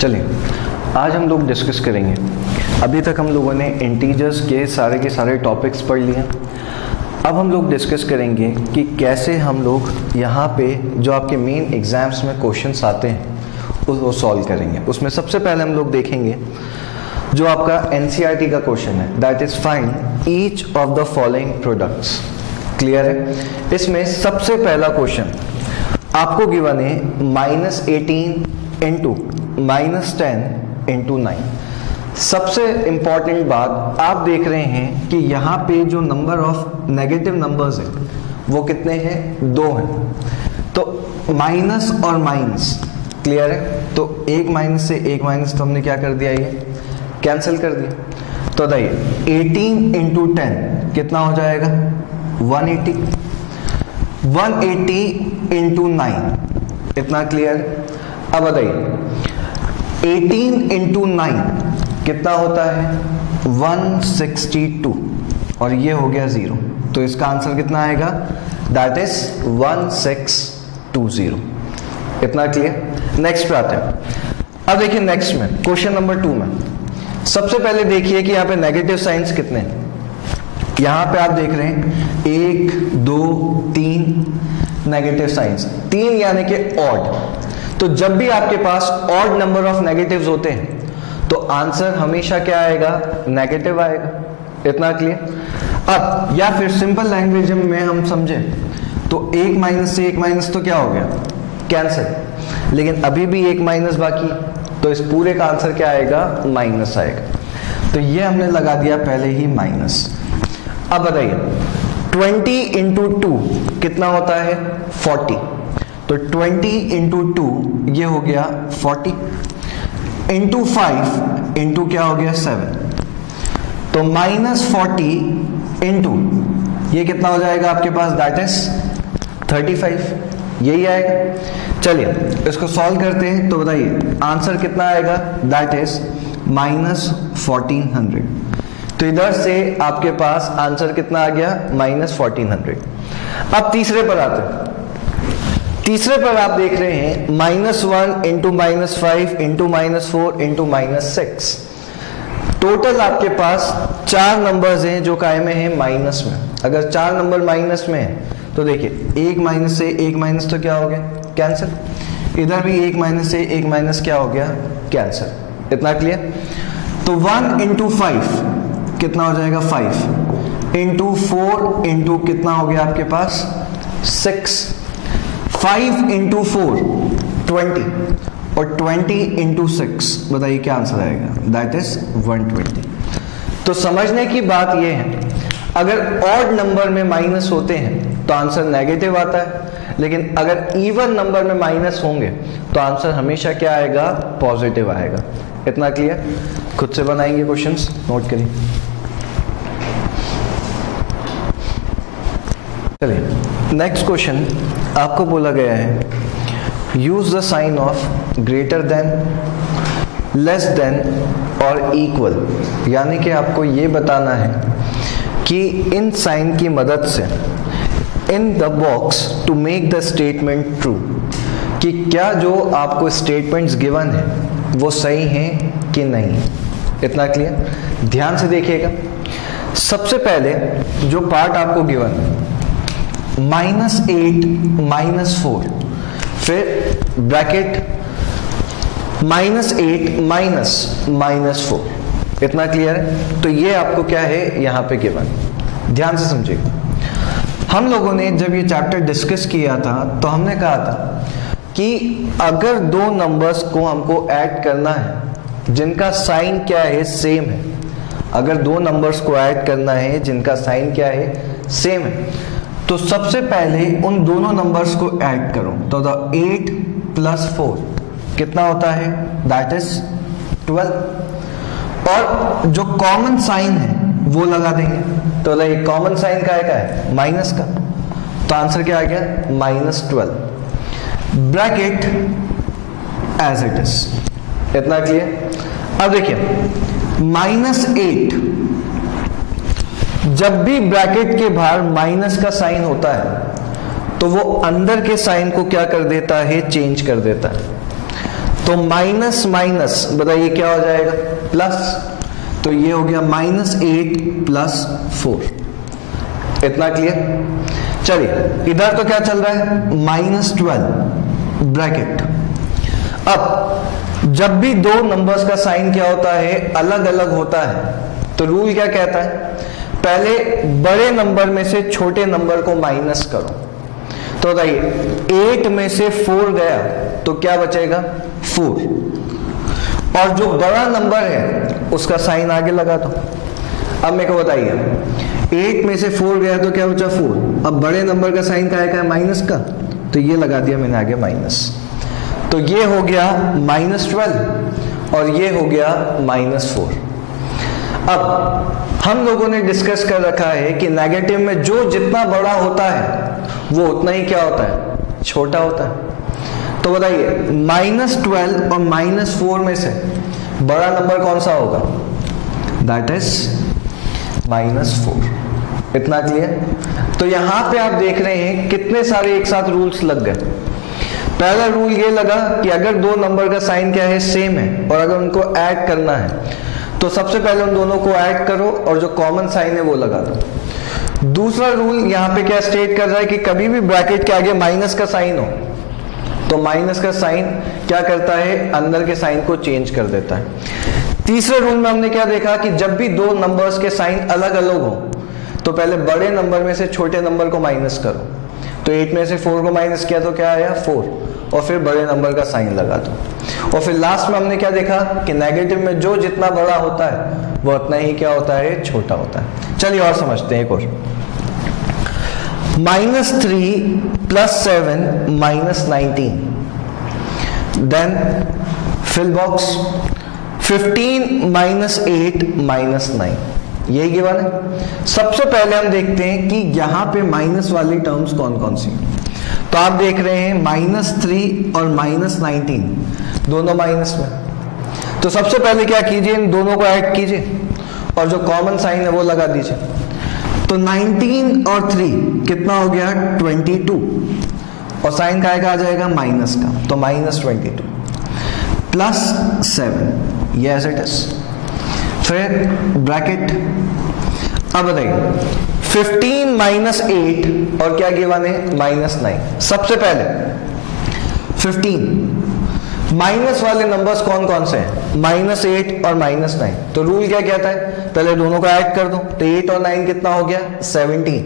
चलिए आज हम लोग डिस्कस करेंगे। अभी तक हम लोगों ने इंटीजर्स के सारे टॉपिक्स पढ़ लिए। अब हम लोग डिस्कस करेंगे कि कैसे हम लोग यहाँ पे जो आपके मेन एग्जाम्स में क्वेश्चंस आते हैं वो सॉल्व करेंगे। उसमें सबसे पहले हम लोग देखेंगे जो आपका एनसीईआरटी का क्वेश्चन है, that is find each of the following products. Clear है? इसमें सबसे पहला क्वेश्चन आपको गिवन है -18 इंटू -10 इंटू 9। सबसे इंपॉर्टेंट बात आप देख रहे हैं कि यहाँ पे जो नंबर ऑफ नेगेटिव नंबर्स है वो कितने हैं? 2 हैं। तो माइनस और माइनस, क्लियर है? तो एक माइनस से एक माइनस तो हमने क्या कर दिया, ये कैंसिल कर दिया। तो बताइए 18 इंटू 10 कितना हो जाएगा? 180। 180 इंटू 9, इतना क्लियर? अब बताइए 18 इंटू 9 कितना होता है? 162, और ये हो गया 0। तो इसका आंसर कितना आएगा? That is 1620। इतना क्लियर? नेक्स्ट पे आते हैं। अब देखिए नेक्स्ट में क्वेश्चन नंबर 2 में सबसे पहले देखिए कि यहाँ पे नेगेटिव साइंस कितने हैं। यहाँ पे आप देख रहे हैं 1 2 3 नेगेटिव साइंस, 3 यानी कि ऑड। तो जब भी आपके पास ऑड नंबर ऑफ नेगेटिव्स होते हैं तो आंसर हमेशा क्या आएगा? नेगेटिव आएगा। इतना क्लियर? अब या फिर सिंपल लैंग्वेज में हम समझे तो एक माइनस से एक माइनस तो क्या हो गया? कैंसिल। लेकिन अभी भी एक माइनस बाकी, तो इस पूरे का आंसर क्या आएगा? माइनस आएगा। तो ये हमने लगा दिया पहले ही माइनस। अब बताइए 20 इंटू 2 कितना होता है? 40। तो 20 इंटू 2 ये हो गया 40 इंटू 5 इंटू क्या हो गया? 7। तो -40 इंटू ये कितना हो जाएगा आपके पास? That is 35। यही आएगा। चलिए इसको सॉल्व करते हैं। तो बताइए आंसर कितना आएगा? That is -1400। तो इधर से आपके पास आंसर कितना आ गया? -1400। अब तीसरे पर आते हैं। तीसरे पर आप देख रहे हैं -1 इंटू -5 इंटू -4 इंटू -6। टोटल आपके पास 4 नंबर्स हैं जो काय में है? माइनस में। अगर 4 नंबर माइनस में है तो देखिए एक माइनस से एक माइनस तो क्या हो गया? कैंसिल। इधर भी एक माइनस से एक माइनस क्या हो गया? कैंसिल। इतना क्लियर? तो 1 इंटू 5 कितना हो जाएगा? 5 इंटू 4 इंटू कितना हो गया आपके पास? 6। 5 इंटू 4 20, और 20 इंटू 6 बताइए क्या आंसर आएगा? That is 120। तो समझने की बात यह है, अगर ऑड नंबर में माइनस होते हैं तो आंसर नेगेटिव आता है, लेकिन अगर इवन नंबर में माइनस होंगे तो आंसर हमेशा क्या आएगा? पॉजिटिव आएगा। इतना क्लियर? खुद से बनाएंगे क्वेश्चंस, नोट करिए। चलिए नेक्स्ट क्वेश्चन आपको बोला गया है use the sign of greater than, less than और इक्वल। यानी कि आपको ये बताना है कि इन साइन की मदद से in the box to make the statement true, कि क्या जो आपको स्टेटमेंट्स गिवन है वो सही हैं कि नहीं। इतना क्लियर? ध्यान से देखिएगा। सबसे पहले जो पार्ट आपको गिवन है -8 -4, फिर ब्रैकेट -8 -4। इतना क्लियर है? तो ये आपको क्या है यहाँ पे गिवन। ध्यान से समझिएगा। हम लोगों ने जब ये चैप्टर डिस्कस किया था तो हमने कहा था कि अगर 2 नंबर्स को हमको ऐड करना है जिनका साइन क्या है? सेम है। अगर 2 नंबर्स को ऐड करना है जिनका साइन क्या है? सेम है, तो सबसे पहले उन दोनों नंबर्स को ऐड करो। तो 8 + 4 कितना होता है? That is 12। और जो कॉमन साइन है वो लगा देंगे। तो कॉमन साइन का है? माइनस का। तो आंसर क्या आ गया? -12। Bracket as it is. इतना क्लियर? अब देखिए -8, जब भी ब्रैकेट के बाहर माइनस का साइन होता है तो वो अंदर के साइन को क्या कर देता है? चेंज कर देता है। तो माइनस माइनस बताइए क्या हो जाएगा, प्लस। तो ये हो गया -8 प्लस 4। इतना क्लियर। चलिए इधर तो क्या चल रहा है, -12 ब्रैकेट। अब जब भी दो नंबर्स का साइन क्या होता है, अलग अलग होता है, तो रूल क्या कहता है, पहले बड़े नंबर में से छोटे नंबर को माइनस करो। तो बताइए 8 में से 4 गया तो क्या बचेगा, 4, और जो बड़ा नंबर है उसका साइन आगे लगा दो। अब मेरे को बताइए 8 में से 4 गया तो क्या बचा, 4। अब बड़े नंबर का साइन क्या है, माइनस का, तो ये लगा दिया मैंने आगे माइनस। तो ये हो गया -12 और ये हो गया -4। अब हम लोगों ने डिस्कस कर रखा है कि नेगेटिव में जो जितना बड़ा होता है वो उतना ही क्या होता है, छोटा होता है। तो बताइए -12 और -4 में से बड़ा नंबर कौन सा होगा, दैट इज -4। इतना क्लियर। तो यहां पे आप देख रहे हैं कितने सारे एक साथ रूल्स लग गए। पहला रूल ये लगा कि अगर दो नंबर का साइन क्या है, सेम है, और अगर उनको ऐड करना है तो सबसे पहले उन दोनों को ऐड करो और जो कॉमन साइन है वो लगा दो। दूसरा रूल यहाँ पे क्या स्टेट कर रहा है कि कभी भी ब्रैकेट के आगे माइनस का साइन हो तो माइनस का साइन क्या करता है, अंदर के साइन को चेंज कर देता है। तीसरे रूल में हमने क्या देखा कि जब भी दो नंबर्स के साइन अलग अलग हो तो पहले बड़े नंबर में से छोटे नंबर को माइनस करो। तो 8 में से 4 को माइनस किया तो क्या आया, 4, और फिर बड़े नंबर का साइन लगा दो। और फिर लास्ट में हमने क्या देखा कि नेगेटिव में जो जितना बड़ा होता है वो उतना ही क्या होता है, छोटा होता है। चलिए और समझते हैं एक और। -3 + 7 -19, देन फिल बॉक्स 15 - 8 -9, यही गिवन है। सबसे पहले हम देखते हैं कि यहां पे माइनस वाली टर्म्स कौन कौन सी। तो आप देख रहे हैं -3 और -19 दोनों माइनस में। तो सबसे पहले क्या कीजिए, इन दोनों को ऐड कीजिए और जो कॉमन साइन है वो लगा दीजिए। तो 19 और 3 कितना हो गया, 22, और साइन का आ जाएगा माइनस का, तो -22 प्लस 7, ये एज इट इज। फिर ब्रैकेट। अब बताइए 15 - 8 और क्या गिवन है, -9। सबसे पहले 15 माइनस वाले नंबर्स कौन कौन से हैं, -8 और -9। तो रूल क्या कहता है, पहले दोनों को ऐड कर दो। तो 8 और 9 कितना हो गया, 17,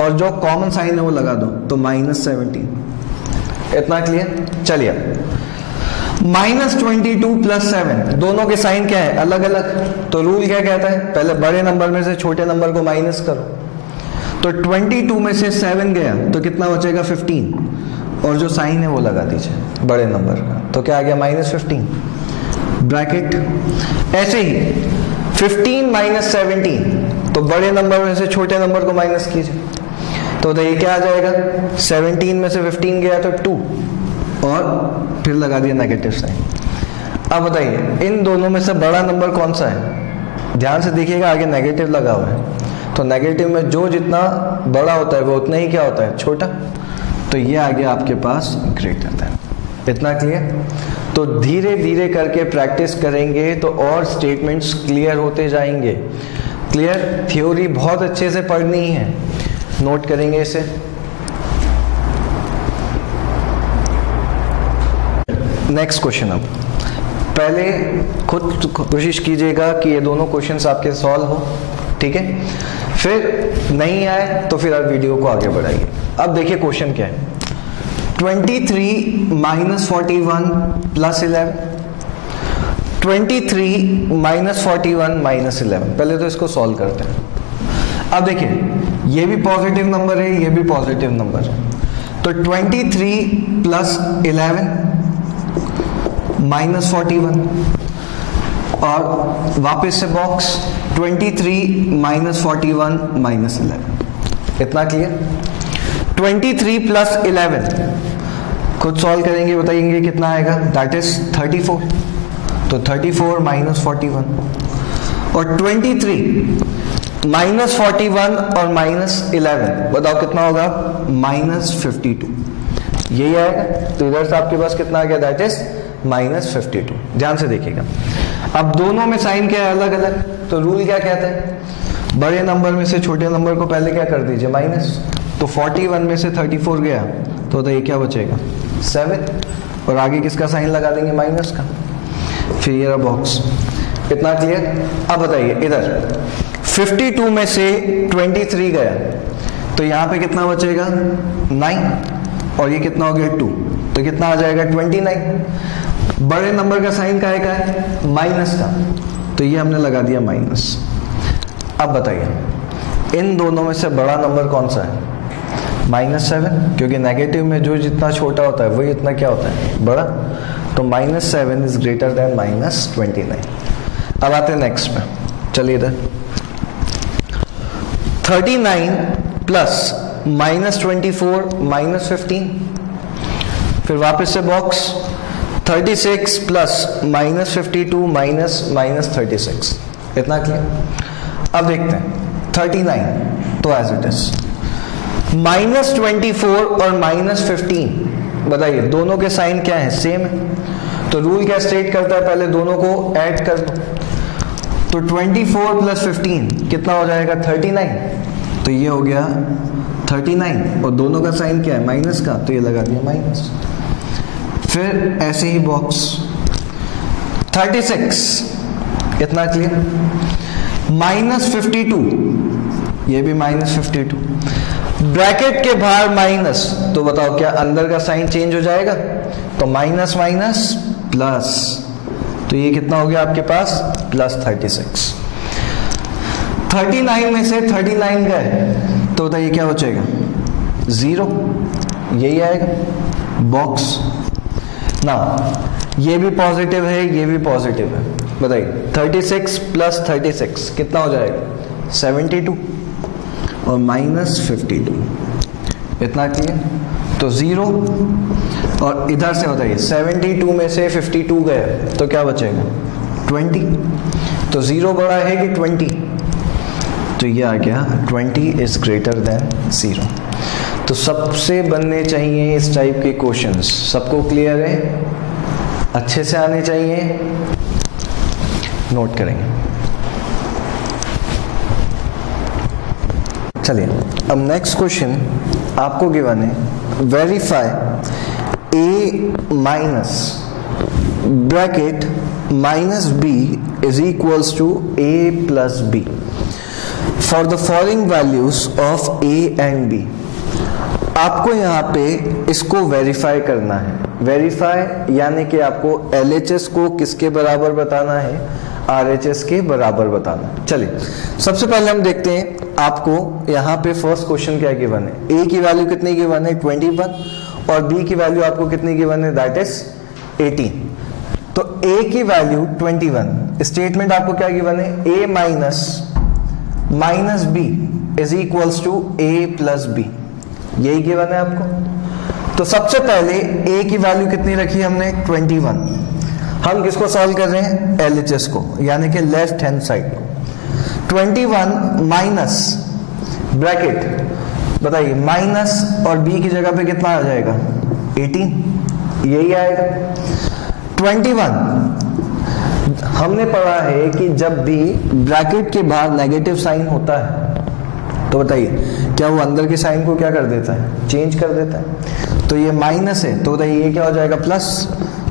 और जो कॉमन साइन है वो लगा दो, तो -17। इतना क्लियर। चलिए -22 + 7 दोनों के साइन क्या है, अलग अलग। तो रूल क्या कहता है, पहले बड़े नंबर में से छोटे नंबर को माइनस करो। तो 22 में से 7 गया तो कितना बचेगा, 15, और जो साइन है वो लगा दीजिए बड़े नंबर का, तो क्या आ गया, -15 ब्रैकेट। ऐसे ही 15 - 17, तो बड़े नंबर में से छोटे नंबर को माइनस कीजिए। तो ये क्या आ जाएगा, 17 में से 15 गया तो 2, और फिर लगा दिया नेगेटिव साइन। अब बताइए इन दोनों में से बड़ा नंबर कौन सा है, ध्यान से देखिएगा, आगे नेगेटिव लगा हुआ है। तो नेगेटिव में जो जितना बड़ा होता है वो उतना ही क्या होता है, छोटा। तो ये आ गया आपके पास ग्रेटर देन। इतना क्लियर। तो धीरे धीरे करके प्रैक्टिस करेंगे तो और स्टेटमेंट्स क्लियर होते जाएंगे। क्लियर। थ्योरी बहुत अच्छे से पढ़नी है, नोट करेंगे इसे। Next question. अब पहले खुद कोशिश कीजिएगा कि ये दोनों क्वेश्चंस आपके सॉल्व हो, ठीक है। फिर नहीं आए तो फिर आप वीडियो को आगे बढ़ाइए। अब देखिए क्वेश्चन क्या है, 23 - 41 + 11, 23 - 41 - 11। पहले तो इसको सॉल्व करते हैं। अब देखिए ये भी पॉजिटिव नंबर है, ये भी पॉजिटिव नंबर है। तो 23 + 11 -41, और वापस से बॉक्स 23 - 41 - 11। इतना क्लियर। 23 + 11 खुद सॉल्व करेंगे, बताएंगे कितना आएगा, दैट इज 34। तो 34 - 41, और 23 - 41 और -11 बताओ कितना होगा, -52। यही आएगा। तो इधर से आपके पास कितना आ गया, दैट इज -52। ध्यान से देखिएगा, अब दोनों में साइन क्या है, अलग अलग, तो रूल क्या कहता है, बड़े नंबर में से छोटे नंबर को पहले क्या कर दीजिए, माइनस। तो 41 में से 34 गया तो ये क्या बचेगा, 7, और आगे किसका साइन लगा देंगे, माइनस का। फिर ये रहा बॉक्स। इतना क्लियर। अब बताइए इधर 52 में से 23 गया तो यहाँ पे कितना बचेगा, 9, और ये कितना हो गया 2, तो कितना आ जाएगा 29। बड़े नंबर का साइन का है माइनस का, तो ये हमने लगा दिया माइनस। अब बताइए इन दोनों में से बड़ा नंबर कौन सा है, -7, क्योंकि नेगेटिव में जो जितना छोटा होता है वही इतना क्या होता है, बड़ा। तो -7 इज ग्रेटर देन -29। अब आते हैं नेक्स्ट में, चलिए इधर 39 प्लस -24 -15, फिर वापस से बॉक्स 36 प्लस -52 -36। इतना क्लियर। अब देखते हैं 39, तो एज इट इज -24 और -15, बताइए दोनों के साइन क्या है, सेम है। तो रूल क्या स्टेट करता है, पहले दोनों को ऐड कर दो। तो 24 प्लस 15 कितना हो जाएगा, 39। तो ये हो गया 39, और दोनों का साइन क्या है, माइनस का, तो ये लगा दिया माइनस। फिर ऐसे ही बॉक्स 36, इतना क्लियर। -52, ये भी -52, ब्रैकेट के बाहर माइनस, तो बताओ क्या अंदर का साइन चेंज हो जाएगा, तो माइनस माइनस प्लस, तो ये कितना हो गया आपके पास, +36। 39 में से 39 गए तो बताइए क्या बचेगा, 0, यही आएगा बॉक्स ना। ये भी पॉजिटिव है, ये भी पॉजिटिव है, बताइए 36 प्लस 36 कितना हो जाएगा, 72, और -52। इतना क्लियर। तो 0, और इधर से बताइए 72 में से 52 गए तो क्या बचेगा, 20। तो 0 बड़ा है कि 20, तो ये आ गया 20 इज ग्रेटर देन 0। तो सबसे बनने चाहिए इस टाइप के क्वेश्चंस, सबको क्लियर है, अच्छे से आने चाहिए, नोट करेंगे। चलिए अब नेक्स्ट क्वेश्चन आपको गिवन है, verify a minus bracket -b is equals to a plus b for the following values of a and b। आपको यहाँ पे इसको वेरीफाई करना है। वेरीफाई यानी कि आपको LHS को किसके बराबर बताना है, RHS के बराबर बताना। चलिए सबसे पहले हम देखते हैं, आपको यहाँ पे फर्स्ट क्वेश्चन क्या गिवन है, A की वैल्यू कितनी गिवन है, 21, और B की वैल्यू आपको कितनी गिवन है, दैट इज 18। तो A की वैल्यू 21, स्टेटमेंट आपको क्या गिवन है, A minus B is equals to A plus B, यही गिवन है आपको। तो सबसे पहले A की वैल्यू कितनी रखी हमने, 21। हम किसको सॉल्व कर रहे हैं, LHS को, यानी कि लेफ्ट हैंड साइड को। 21 माइनस ब्रैकेट, बताइए माइनस, और B की जगह पे कितना आ जाएगा, 18, यही आएगा। 21 हमने पढ़ा है कि जब भी ब्रैकेट के बाहर नेगेटिव साइन होता है तो बताइए क्या वो अंदर के साइन को क्या कर देता है, चेंज कर देता है। तो ये माइनस है तो बताइए ये क्या हो जाएगा, प्लस।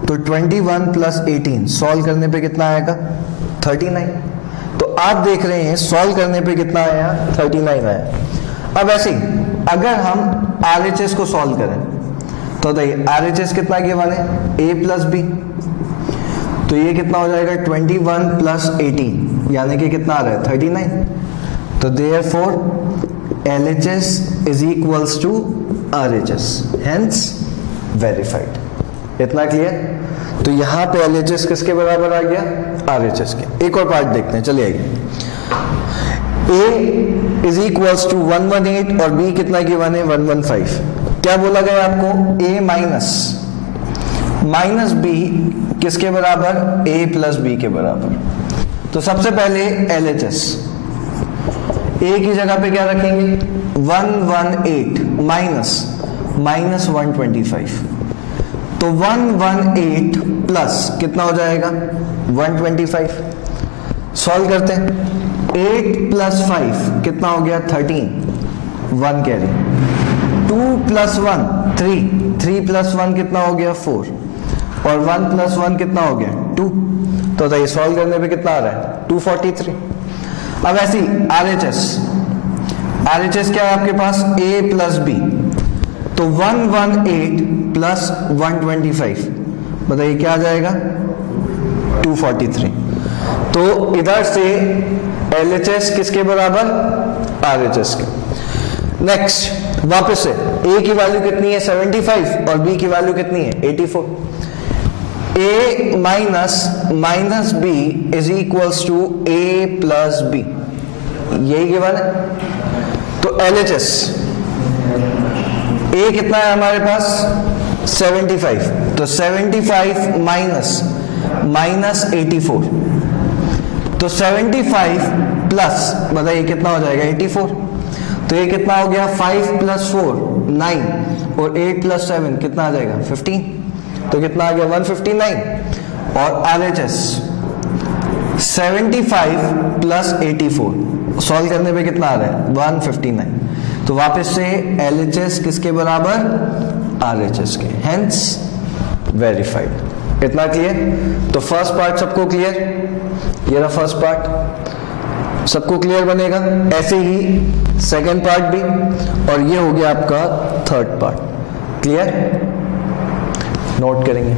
तो 21 प्लस 18 सॉल्व करने पे कितना आएगा, 39। तो आप देख रहे हैं सॉल्व करने पे कितना आया, 39 आया। अब ऐसे ही अगर हम RHS को सॉल्व करें तो बताइए RHS कितना गिवन है, A प्लस B, तो ये कितना हो जाएगा, 21 प्लस 18 यानी कि कितना आ रहा है, 39। तो therefore LHS is equals to RHS, hence verified। इतना क्लियर। तो यहां पे LHS किसके बराबर आ गया, RHS के। एक और पार्ट देखते हैं, चलिए आइए। A is equals to 118 और B कितना गिवन है, 115। क्या बोला गया आपको, A माइनस B किसके बराबर, A प्लस B के बराबर। तो सबसे पहले LHS, A की जगह पे क्या रखेंगे, 118 माइनस -125। तो 118 प्लस कितना हो जाएगा 125। सॉल्व करते हैं। 8 प्लस 5 कितना हो गया 13, 1 कैरी। 2 प्लस 1 3, 3 प्लस 1 कितना हो गया 4, और 1 प्लस 1 कितना हो गया 2। तो ये सॉल्व करने पे कितना आ रहा है 243। अब ऐसी RHS क्या है आपके पास A प्लस B, तो 118 प्लस 125 बताइए क्या आ जाएगा 243। तो इधर से LHS किसके बराबर RHS के। नेक्स्ट वापस से A की वैल्यू कितनी है 75 और B की वैल्यू कितनी है 84। A minus B is equals to A plus B, यही गिवन है। तो LHS A कितना है हमारे पास 75, तो 75 माइनस 84, तो 75 प्लस बताइए कितना हो जाएगा 84। तो ये कितना हो गया 5 प्लस 4 9, और 8 प्लस 7 कितना आ जाएगा 15, तो कितना आ गया 159। और RHS 75 प्लस 84 सॉल्व करने पे कितना आ रहा है 159। तो वापस से LHS किसके बराबर RHS के, हेंस वेरीफाइड। इतना क्लियर। तो फर्स्ट पार्ट सबको क्लियर, ये रहा फर्स्ट पार्ट, सबको क्लियर बनेगा। ऐसे ही सेकेंड पार्ट भी, और ये हो गया आपका थर्ड पार्ट। क्लियर, नोट करेंगे।